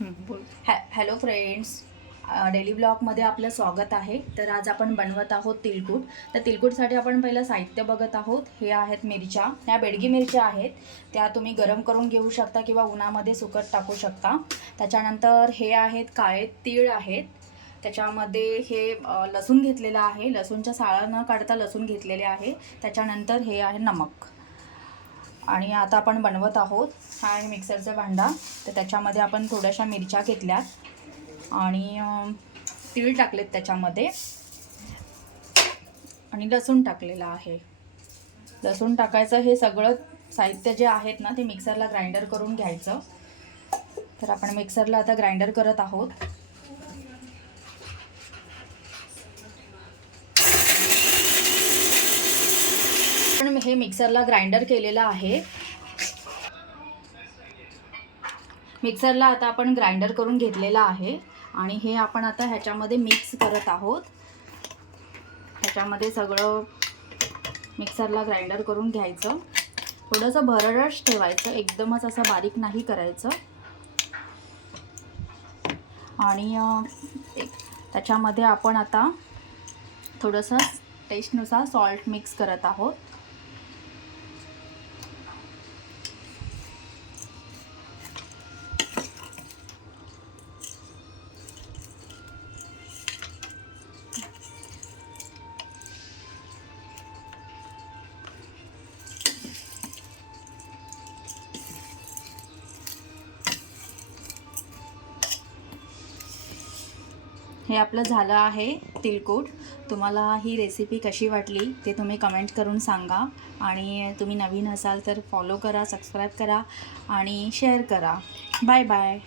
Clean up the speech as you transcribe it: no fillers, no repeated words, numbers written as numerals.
बोल. Hello friends, daily ब्लॉगमध्ये आपलं स्वागत आहे. तर आज आपण बनवत आहोत तिळगूट. तर तिळगूटसाठी आपण पहिलं साहित्य बघत आहोत. हे आहेत मिरच्या, ह्या बेडगी मिरच्या आहेत. त्या तुम्ही गरम करून घेऊ शकता किंवा उन्हामध्ये सुकत टाकू शकता. त्याच्यानंतर हे आहेत काळे तीळ आहेत. त्याच्यामध्ये हे लसूण घेतलेलं आहे. लसूणच्या साळा न काढता लसूण घेतलेले आहे. त्याच्यानंतर हे आहे नमक. आणि आता आपण बनवत आहोत. हा आहे मिक्सरचा भांडा. तर त्याच्यामध्ये आपण थोड्याशा मिरच्या घेतल्यात आणि तीळ टाकलेत त्याच्यामध्ये आणि लसूण टाकलेला आहे. लसूण टाकायचं. हे सगळं साहित्य जे आहेत ना ते मिक्सरला ग्राइंडर करून घ्यायचं. तर आपण मिक्सरला आता ग्राइंडर करत आहोत. पण हे मिक्सरला ग्राइंडर केलेलं आहे. मिक्सरला आता आपण ग्राइंडर करून घेतलेला आहे आणि हे आपण आता ह्याच्यामध्ये मिक्स करत आहोत. ह्याच्यामध्ये सगळं मिक्सरला ग्राइंडर करून घ्यायचं. थोडंसं भरडच ठेवायचं, एकदमच असं बारीक नाही करायचं. आणि त्याच्यामध्ये आपण आता थोडंसं टेस्टनुसार सॉल्ट मिक्स करत आहोत. हे आपलं झालं आहे तिळगूट. तुम्हाला ही रेसिपी कशी वाटली ते तुम्ही कमेंट करून सांगा. आणि तुम्ही नवीन असाल तर फॉलो करा, सबस्क्राईब करा आणि शेअर करा. Bye bye.